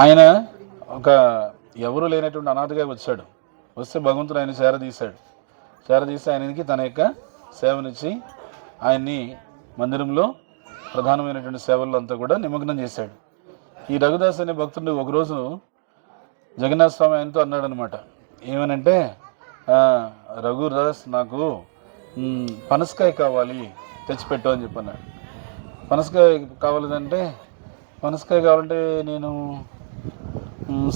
ఆయన ఒక ఎవరు లేనటువంటి అనాథగా వచ్చాడు. వస్తే భగవంతుడు ఆయన చేరదీశాడు చేరదీసి ఆయనకి తన యొక్క సేవనిచ్చి ఆయన్ని మందిరంలో ప్రధానమైనటువంటి సేవల్లో అంతా కూడా నిమగ్నం చేశాడు. ఈ రఘుదాస్ అనే భక్తుడు ఒకరోజు జగన్నాథ స్వామి ఆయనతో అన్నాడనమాట ఏమనంటే రఘురాస్ రఘుదాస్ నాకు పనసకాయ కావాలి తెచ్చిపెట్టు అని చెప్పన్నాడు. పనసకాయ కావాలంటే పనసకాయ కావాలంటే నేను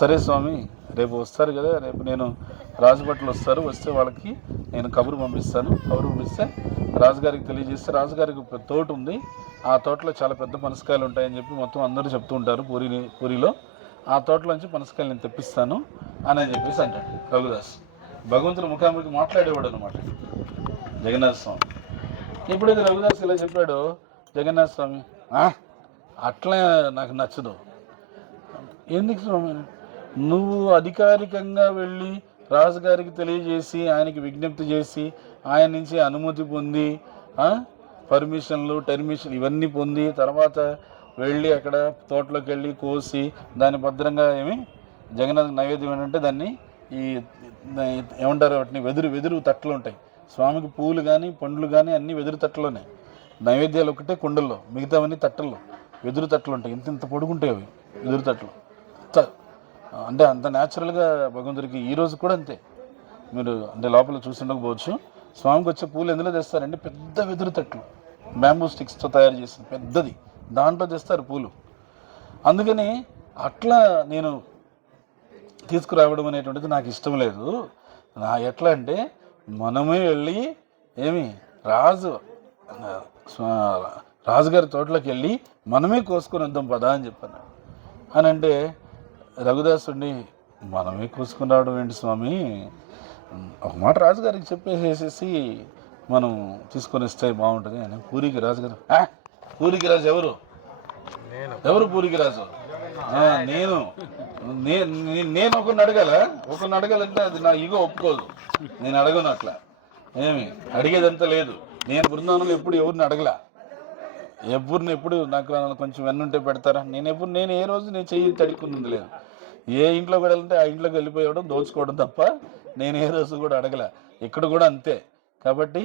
సరే స్వామి రేపు వస్తారు కదా రేపు నేను రాజుభట్లు వస్తారు వస్తే వాళ్ళకి నేను కబురు పంపిస్తాను. కబురు పంపిస్తే రాజుగారికి తెలియజేస్తే రాజుగారికి తోట ఉంది. ఆ తోటలో చాలా పెద్ద పనసకాయలు ఉంటాయని చెప్పి మొత్తం అందరూ చెప్తూ ఉంటారు పూరి పూరిలో. ఆ తోటలోంచి పనసకాయలు నేను తెప్పిస్తాను అని అని చెప్పేసి అంటాడు రఘుదాస్. భగవంతుని ముఖాముఖి మాట్లాడేవాడు అనమాట జగన్నాథ స్వామి. ఎప్పుడైతే రఘుదాస్ ఇలా చెప్పాడో జగన్నాథ స్వామి అట్లా నాకు నచ్చదు. ఎందుకు స్వామి? నువ్వు అధికారికంగా వెళ్ళి రాజుగారికి తెలియజేసి ఆయనకి విజ్ఞప్తి చేసి ఆయన నుంచి అనుమతి పొంది పర్మిషన్లు టర్మిషన్ ఇవన్నీ పొంది తర్వాత వెళ్ళి అక్కడ తోటలోకి వెళ్ళి కోసి దాన్ని భద్రంగా ఏమి జగన్నాథ్ నైవేద్యం ఏంటంటే దాన్ని ఈ ఏమంటారు వాటిని వెదురు వెదురు తట్టలు ఉంటాయి. స్వామికి పూలు కానీ పండ్లు కానీ అన్నీ వెదురు తట్టలోనే. నైవేద్యాలు ఒకటే కుండల్లో మిగతావన్నీ తట్టల్లో. వెదురు తట్టలు ఉంటాయి. ఇంత ఇంత పొడుగుంటాయి అవి వెదురు తట్టలు. అంత అంటే అంత న్యాచురల్గా భగవంతుడికి ఈ రోజు కూడా అంతే. మీరు అంటే లోపల చూసిండకపోవచ్చు స్వామికి వచ్చే పూలు ఎందులో తెస్తారంటే పెద్ద వెదురు తట్లు బ్యాంబూ స్టిక్స్తో తయారు చేసిన పెద్దది. దాంట్లో తెస్తారు పూలు. అందుకని అట్లా నేను తీసుకురావడం అనేటువంటిది నాకు ఇష్టం లేదు. నా ఎట్లా అంటే మనమే వెళ్ళి ఏమి రాజు స్వా- రాజుగారి తోటలోకి వెళ్ళి మనమే కోసుకొని వద్దాం పదా అని చెప్పాను. అని అంటే రఘుదాసుడిని మనమే కోసుకుని రావడం ఏంటి స్వామి? ఒక మాట రాజుగారికి చెప్పేసేసి మనం తీసుకొని వస్తే బాగుంటుంది అని పూరికి రాజుగారు. "ఆ? పూరికి రాజు ఎవరు? ఎవరు పూరికి రాజు? "ఆ, నేను. నేను ఒకరిని అడగాల? ఒకరిని అడగాలంటే అది నా ఈగో ఒప్పుకోదు. నేను అడగను అట్లా. ఏమి? అడిగేదంతా లేదు. నేను బృందావనంలో ఎప్పుడు ఎవరిని అడగలా? ఎవరిని ఎప్పుడు నాకు కొంచెం వెన్నుంటే పెడతారా? నేను ఎప్పుడు నేను ఏ రోజు నేను చెయ్యి తడుక్కుంది లేదు. ఏ ఇంట్లో వెళ్ళాలంటే ఆ ఇంట్లోకి వెళ్ళిపోయడం దోచుకోవడం తప్ప నేను ఏ రోజు కూడా అడగలే. ఇక్కడ కూడా అంతే. కాబట్టి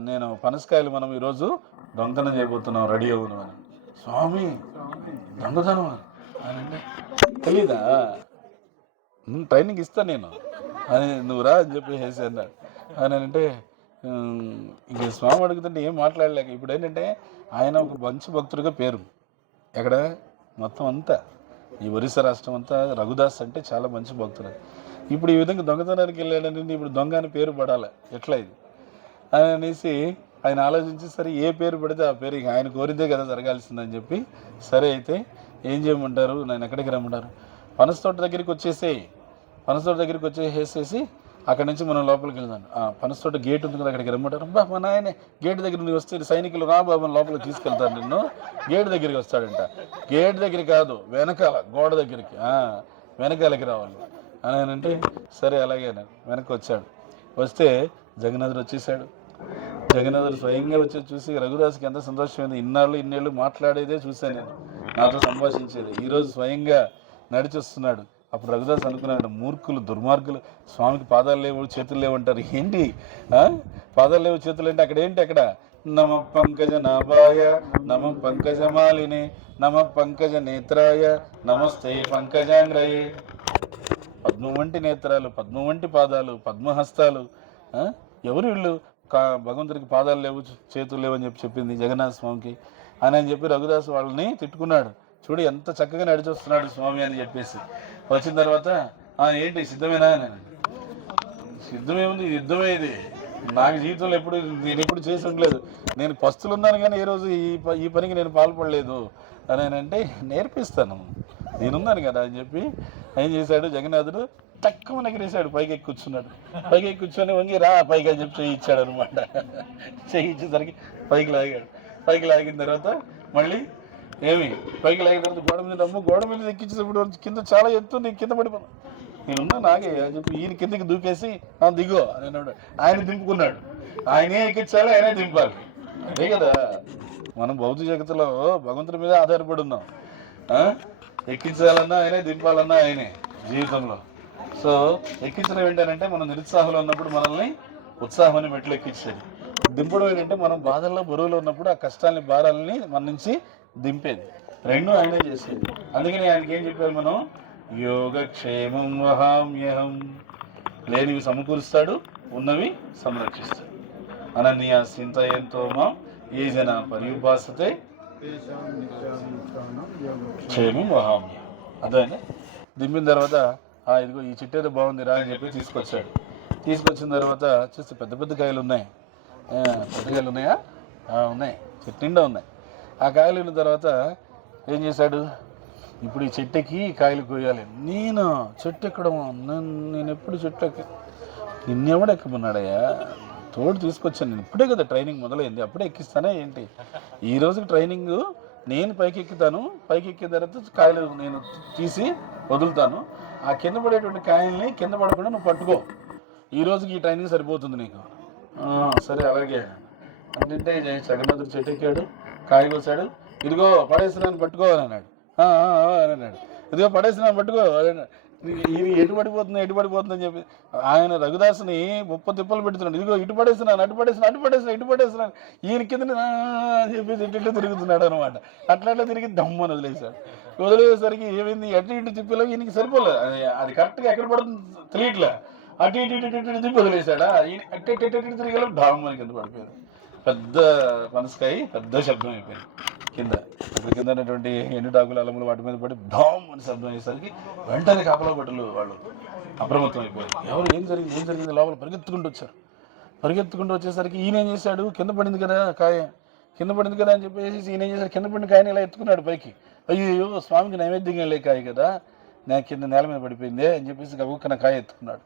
నేను పనసకాయలు మనం ఈరోజు దొంగతనం చేయబోతున్నాం రెడీ అవును అని. స్వామి దొంగతనం అంటే తెలీదా? ట్రైనింగ్ ఇస్తా నేను. అని నువ్వురా అని చెప్పేసి అన్నాడు. అని అంటే ఇంక స్వామి అడుగుతుంటే ఏం మాట్లాడలేక ఇప్పుడు ఏంటంటే ఆయన ఒక మంచి భక్తుడిగా పేరు. ఎక్కడ? మొత్తం అంతా. ఈ ఒరిస్సా రాష్ట్రం అంతా రఘుదాస్ అంటే చాలా మంచి భక్తుడు. ఇప్పుడు ఈ విధంగా దొంగతనానికి వెళ్ళాడని ఇప్పుడు దొంగ అని పేరు పడాలి? ఎట్లా ఇది? అని అనేసి ఆయన ఆలోచించి సరే ఏ పేరు పెడితే ఆ పేరు ఇక ఆయన కోరితే కదా జరగాల్సిందని చెప్పి సరే అయితే ఏం చేయమంటారు? నేను ఎక్కడికి రమ్మంటారు? పనస తోట దగ్గరికి వచ్చేసేయి. పనస తోట దగ్గరికి వచ్చేసేసి అక్కడ నుంచి మనం లోపలికి వెళ్దాం. ఆ పనస గేట్ ఉంది కదా అక్కడికి రమ్మంటారు. బా మా నాయనే గేట్ దగ్గర నువ్వు వస్తే సైనికులు రా బాబు లోపలికి తీసుకెళ్తారు నిన్ను. గేట్ దగ్గరికి వస్తాడంట. గేట్ దగ్గర కాదు వెనకాల గోడ దగ్గరికి. వెనకాలకి రావాలి. అని అంటే సరే అలాగే వెనక్కి వచ్చాడు. వస్తే జగన్నాథుడు వచ్చేసాడు. జగన్నాథుడు స్వయంగా వచ్చి చూసి రఘుదాస్కి ఎంత సంతోషమైంది. ఇన్నాళ్ళు ఇన్నేళ్ళు మాట్లాడేదే చూశాను నేను. నాతో సంభాషించేది. ఈరోజు స్వయంగా నడిచి వస్తున్నాడు అప్పుడు రఘుదాస్ అనుకున్నాడు మూర్ఖులు దుర్మార్గులు స్వామికి పాదాలు లేవు చేతులు లేవు అంటారు. ఏంటి? పాదాలు లేవు చేతులు అంటే అక్కడ ఏంటి అక్కడ? నమ పంకజ నాభాయ నమ పంకజ మాలిని నమ పంకజ నేత్రాయ నమస్తే పంకజాంగ్రయే. పద్మం వంటి నేత్రాలు పద్మం వంటి పాదాలు పద్మహస్తాలు ఎవరు వీళ్ళు? కా భగవంతుడికి పాదాలు లేవు చేతులు లేవని చెప్పి చెప్పింది జగన్నాథ స్వామికి. అని అని చెప్పి రఘుదాస్ వాళ్ళని తిట్టుకున్నాడు. చూడు ఎంత చక్కగా నడిచొస్తున్నాడు స్వామి అని చెప్పేసి. వచ్చిన తర్వాత ఏంటి సిద్ధమేనా? అని సిద్ధమేముంది? యుద్ధమే ఇది. నాకు జీవితంలో ఎప్పుడు నేను ఎప్పుడు చేసి ఉండలేదు. నేను పస్తులు ఉన్నాను కానీ ఏ రోజు ఈ ప- ఈ పనికి నేను పాల్పడలేదు. అని అంటే నేర్పిస్తాను. నేనున్నాను కదా అని చెప్పి ఏం చేశాడు? జగన్నాథుడు తక్కువ ఎగిరేశాడు పైకి ఎక్కి కూర్చున్నాడు. పైకి ఎక్కి కూర్చొని వంగి రా పైకి అని చెప్పి చేయించాడు ఇచ్చాడు అనమాట చేయించేసరికి ఇచ్చేసరికి పైకి లాగాడు. పైకి లాగిన తర్వాత మళ్ళీ ఏమి? పైకి లేక తర్వాత గోడ మీద అమ్మ గోడ మీద ఎక్కించేటప్పుడు కింద చాలా ఎత్తు నేను కింద పడిపోను. నేనున్నా నాగే అని చెప్పి ఈయన కిందకి దూకేసి నా దిగో. అని అన్నాడు. ఆయన దింపుకున్నాడు. ఆయనే ఎక్కించాలి ఆయనే దింపాలి. అదే కదా. మనం భౌతిక జగత్తులో భగవంతుడి మీద ఆధారపడి ఉన్నాం. ఆ? ఎక్కించాలన్నా ఆయనే దింపాలన్నా ఆయనే జీవితంలో. సో ఎక్కించడం ఏంటంటే మనం నిరుత్సాహంలో ఉన్నప్పుడు మనల్ని ఉత్సాహాన్ని మెట్లు ఎక్కించేది. దింపడం ఏంటంటే మనం బాధల్లో బరువులో ఉన్నప్పుడు ఆ కష్టాలని భారాలని మన నుంచి దింపేది. రెండు ఆయనే చేసేది. అందుకని ఆయనకి ఏం చెప్పారు మనం? యోగక్షేమం వహామ్యహం. లేనివి సమకూరుస్తాడు ఉన్నవి సంరక్షిస్తాడు. అనన్య చింతయంతో మా ఏ జన పర్యుపాసతే క్షేమం వహామ్యం అదే దింపిన తర్వాత ఆ ఇదిగో ఈ చిట్టు ఏదో బాగుంది రా అని చెప్పి తీసుకొచ్చాడు. తీసుకొచ్చిన తర్వాత చూస్తే పెద్ద పెద్ద కాయలు ఉన్నాయి పెద్ద కాయలు ఉన్నాయా ఉన్నాయి. చెట్టు నిండా ఉన్నాయి. ఆ కాయలు ఉన్న తర్వాత ఏం చేశాడు? ఇప్పుడు ఈ చెట్టుకి కాయలు కోయాలి. నేను చెట్టు ఎక్కడము నేను నేను ఎప్పుడు చెట్టు ఎక్క నిన్నెవడు ఎక్కమన్నాడయ్యా? తోడు తీసుకొచ్చాను నేను. ఇప్పుడే కదా ట్రైనింగ్ మొదలైంది. అప్పుడే ఎక్కిస్తానా ఏంటి? ఈ రోజుకి ట్రైనింగ్ నేను పైకి ఎక్కుతాను. పైకి ఎక్కిన తర్వాత కాయలు నేను తీసి వదులుతాను. ఆ కింద పడేటువంటి కాయల్ని కింద పడకుండా నువ్వు పట్టుకో. ఈ రోజుకి ఈ ట్రైనింగ్ సరిపోతుంది నీకు. సరే అలాగే. అంటే జగన్నాథుడు చెట్టు ఎక్కాడు. కాయ కోసాడు ఇదిగో పడేసినాను పట్టుకో అని అన్నాడు "ఆ, అని అన్నాడు. ఇదిగో పడేసినాను పట్టుకో అని అన్నాడు. ఇది ఎటు పడిపోతుంది ఎటు పడిపోతుంది అని చెప్పి ఆయన రఘుదాసుని ముప్ప తిప్పలు పెడుతున్నాడు. ఇదిగో ఇటు పడేస్తున్నాను అటు పడేసినా అటు పడేసినా ఇటు పడేస్తున్నాను ఈయన కింద అని చెప్పేసి ఇటు తిరుగుతున్నాడు అనమాట అట్లా అట్లా తిరిగి దమ్మని వదిలేశాడు. వదిలేసరికి ఏమైంది? అటు ఇటు తిప్పలో ఈయనకి సరిపోలేదు అది కరెక్ట్గా ఎక్కడ పడుతుంది? తెలియట్లే అటు ఇటు ఇటు ఇటు ఇటు తిప్పి వదిలేశాడా? ఈయన అటు ఇటు ఇటు తిరిగి డామ్మని కింద పడిపోయాడు. పెద్ద పనసకాయ పెద్ద శబ్దం అయిపోయింది. కింద అక్కడ కింద ఉన్నటువంటి ఎండుటాకులు అలములు వాటి మీద పడి డామ్ అని శబ్దం అయ్యేసరికి వెంటనే కాపలా బట్టలు వాళ్ళు అప్రమత్తం అయిపోయారు. ఎవరు ఏం జరిగింది ఏం జరిగింది? లోపల పరిగెత్తుకుంటూ వచ్చారు. పరిగెత్తుకుంటూ వచ్చేసరికి ఈయన ఏం చేశాడు? కింద పడింది కదా కాయ. కింద పడింది కదా అని చెప్పేసి ఈయన ఏం చేశాడు? కింద పడిన కాయని ఇలా ఎత్తుకున్నాడు పైకి. అయ్యో స్వామికి నైవేద్యం వెళ్ళే కాయ కదా. నా కింద నేల మీద పడిపోయిందే అని చెప్పేసి గబుక్కన కాయ ఎత్తుకున్నాడు.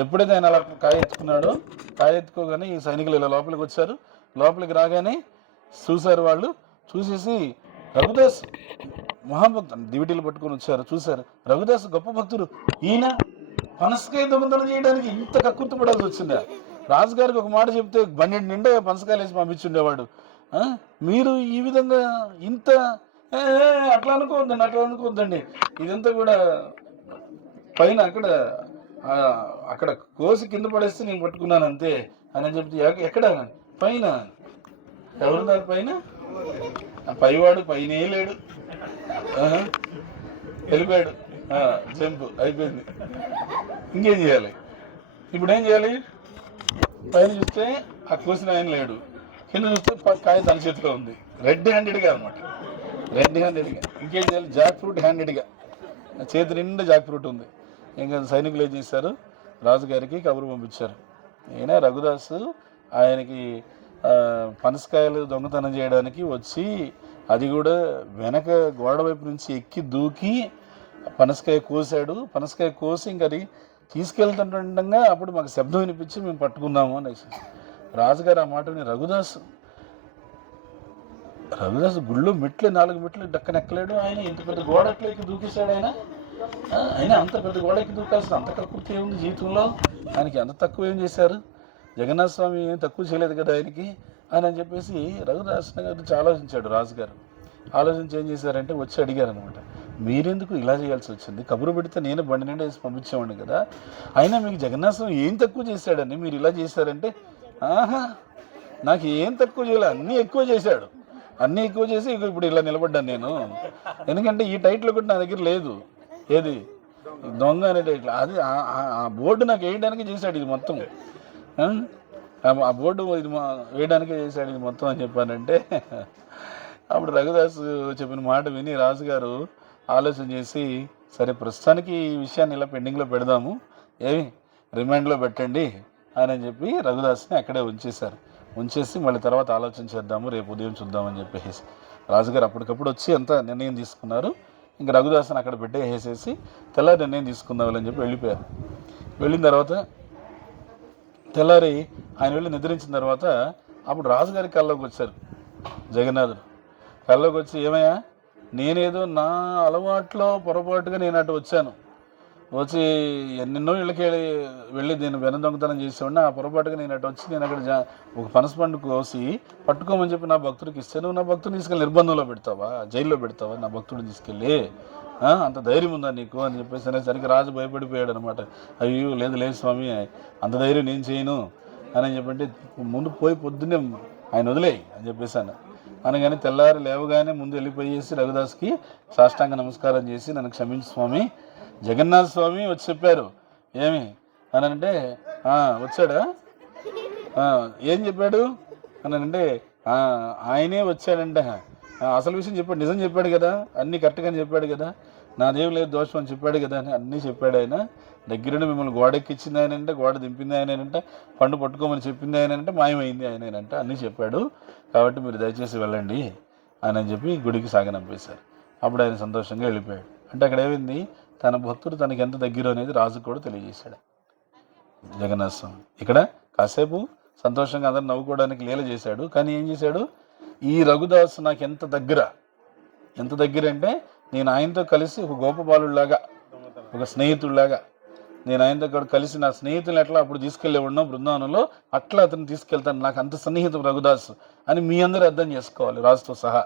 ఎప్పుడైతే ఆయన అలా కాయ ఎత్తుకున్నాడో కాయ ఎత్తుకోగానే ఈ సైనికులు ఇలా లోపలికి వచ్చారు. లోపలికి రాగానే చూశారు వాళ్ళు. చూసేసి రఘుదాస్ మహాభక్తు దివిటీలు పట్టుకొని వచ్చారు. చూశారు. రఘుదాస్ గొప్ప భక్తుడు. ఈయన పనసకాయ దొంగతనం చేయడానికి ఇంత కక్కుర్తి పడాల్సి వచ్చిందా? రాజుగారికి ఒక మాట చెప్తే బండి నిండా పనసకాయలు వేసి పంపించుండేవాడు. మీరు ఈ విధంగా ఇంత అట్లా అనుకోవద్దండి అట్లా అనుకోవద్దండి. ఇదంతా కూడా పైన అక్కడ అక్కడ కోసి కింద పడేస్తే నేను పట్టుకున్నాను అంతే అని చెప్తే ఎక్కడ? పైన? ఎవరున్నారు పైన? ఆ పైవాడు పైనే లేడు. వెళ్ళిపోయాడు. జంప్. అయిపోయింది. ఇంకేం చేయాలి? ఇప్పుడు ఏం చేయాలి? పైన చూస్తే ఆ కోసిన ఆయన లేడు. కింద చూస్తే ప- కాయ తన చేతిలో ఉంది. రెడ్ హ్యాండెడ్గా అనమాట రెడ్ హ్యాండెడ్గా. ఇంకేం చేయాలి? జాక్ ఫ్రూట్ హ్యాండెడ్గా. చేతి నిండా జాక్ ఫ్రూట్ ఉంది. ఇంకా సైనికులు ఏం చేశారు? రాజుగారికి కబురు పంపించారు. ఈయన రఘుదాసు ఆయనకి పనసకాయలు దొంగతనం చేయడానికి వచ్చి అది కూడా వెనక గోడ వైపు నుంచి ఎక్కి దూకి పనసకాయ కోసాడు. పనసకాయ కోసి ఇంక అది తీసుకెళ్తుండగా అప్పుడు మాకు శబ్దం వినిపించి మేము పట్టుకున్నాము అనేసి. రాజుగారు ఆ మాటని రఘుదాస్ రఘుదాస్ గుళ్ళు మెట్లు నాలుగు మెట్లు డక్కన ఎక్కలేడు ఆయన. ఇంత పెద్ద గోడ ఎక్కి దూకేశాడు ఆయన? ఆయన అంత పెద్ద గోడ ఎక్కి దూకాల్సిన అంత కక్కుర్తి ఏముంది జీవితంలో? ఆయనకి అంత తక్కువ ఏం చేశారు? జగన్నాథ స్వామి ఏం తక్కువ చేయలేదు కదా ఆయనకి అని అని చెప్పేసి రఘురాజన గారు ఆలోచించాడు రాజుగారు. ఆలోచించి ఏం చేశారంటే వచ్చి అడిగారు అనమాట మీరెందుకు ఇలా చేయాల్సి వచ్చింది? కబురు పెడితే నేను బండి నిండా వేసి పంపించేవాడిని కదా. అయినా మీకు జగన్నాథ స్వామి ఏం తక్కువ చేశాడని మీరు ఇలా చేశారంటే? ఆహా నాకు ఏం తక్కువ చేయలే. అన్నీ ఎక్కువ చేశాడు. అన్నీ ఎక్కువ చేసి ఇప్పుడు ఇలా నిలబడ్డాను నేను. ఎందుకంటే ఈ టైటిల్ కూడా నా దగ్గర లేదు. ఏది? దొంగ అనే టైటిల్. అది ఆ- ఆ బోర్డు నాకు వేయడానికి చేశాడు ఇది మొత్తం. ఆ? బోర్డు ఇది మా వేయడానికే చేశాడు ఇది మొత్తం అని చెప్పానంటే అప్పుడు రఘుదాస్ చెప్పిన మాట విని రాజుగారు ఆలోచన చేసి సరే ప్రస్తుతానికి ఈ విషయాన్ని ఇలా పెండింగ్లో పెడదాము ఏమి రిమాండ్లో పెట్టండి అని చెప్పి రఘుదాస్ని అక్కడే ఉంచేశారు. ఉంచేసి మళ్ళీ తర్వాత ఆలోచన చేద్దాము రేపు ఉదయం చూద్దామని చెప్పేసి. రాజుగారు అప్పటికప్పుడు వచ్చి అంత నిర్ణయం తీసుకున్నారు. ఇంకా రఘుదాస్ని అక్కడ పెట్టేసేసి తెల్లారి నిర్ణయం తీసుకుందామని చెప్పి వెళ్ళిపోయారు. వెళ్ళిన తర్వాత తెల్లారి ఆయన వెళ్ళి నిద్రించిన తర్వాత అప్పుడు రాజుగారి కల్లోకి వచ్చారు జగన్నాథుడు. కల్లోకి వచ్చి ఏమయ్యా నేనేదో నా అలవాట్లో పొరపాటుగా నేను అటు వచ్చాను. వచ్చి ఎన్నెన్నో ఇళ్ళకి వెళ్ళి వెళ్ళి నేను వెన దొంగతనం చేసేవాడిని. ఆ పొరపాటుగా నేను అటు వచ్చి నేను అక్కడ జా ఒక పనస పండు కోసి పట్టుకోమని చెప్పి నా భక్తుడికి ఇస్తే నువ్వు నా భక్తుడిని తీసుకెళ్ళి నిర్బంధంలో పెడతావా? జైల్లో పెడతావా? నా భక్తుడిని తీసుకెళ్ళి అంత ధైర్యం ఉందా నీకు? అని చెప్పేసి అనేసరికి రాజు భయపడిపోయాడు అనమాట అయ్యో లేదు లేదు స్వామి అంత ధైర్యం నేను చేయను అని చెప్పంటే ముందు పోయి పొద్దున్నే ఆయన వదిలేయి అని చెప్పేసాను అనగానే తెల్లారి లేవగానే ముందు వెళ్ళిపోయేసి రఘుదాస్కి సాష్టాంగ నమస్కారం చేసి నన్ను క్షమించు స్వామి. జగన్నాథ స్వామి వచ్చి చెప్పారు. ఏమి? అని అంటే వచ్చాడా? ఏం చెప్పాడు? అని అంటే ఆయనే వచ్చాడంట. అసలు విషయం చెప్పాడు నిజం చెప్పాడు కదా అన్నీ కరెక్ట్గా చెప్పాడు కదా నాదేం లేదు దోషం అని చెప్పాడు కదా అని అన్నీ చెప్పాడు ఆయన. దగ్గరుండి మిమ్మల్ని గోడెక్కిచ్చింది ఆయన అంటే గోడ దింపింది ఆయన అంటే పండు పట్టుకోమని చెప్పింది ఆయన అంటే మాయమైంది ఆయన అంటే అన్నీ చెప్పాడు. కాబట్టి మీరు దయచేసి వెళ్ళండి అని అని చెప్పి గుడికి సాగనంపేశారు. అప్పుడు ఆయన సంతోషంగా వెళ్ళిపోయాడు. అంటే అక్కడ ఏమైంది? తన భక్తుడు తనకి ఎంత దగ్గర అనేది రాజుకు కూడా తెలియజేశాడు. జగన్నాథ స్వామి. ఇక్కడ కాసేపు సంతోషంగా అందరూ నవ్వుకోవడానికి లీల చేశాడు. కానీ ఏం చేశాడు? ఈ రఘుదాస్ నాకు ఎంత దగ్గర? ఎంత దగ్గర అంటే నేను ఆయనతో కలిసి ఒక గోపబాలుడిలాగా ఒక స్నేహితుడిలాగా నేను ఆయనతో కూడా కలిసి నా స్నేహితులు ఎట్లా అప్పుడు తీసుకెళ్ళేవాడినో బృందావనంలో అట్లా అతను తీసుకెళ్తాను. నాకు అంత సన్నిహితం రఘుదాస్ అని మీ అందరూ అర్థం చేసుకోవాలి రాజుతో సహా.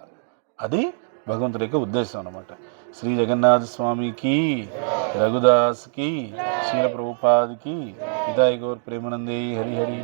అది భగవంతుడి యొక్క ఉద్దేశం అనమాట శ్రీ జగన్నాథ స్వామికి రఘుదాస్కి శీల ప్రభుపాదికి ఇదాయి గౌర్ ప్రేమనందే హరిహరి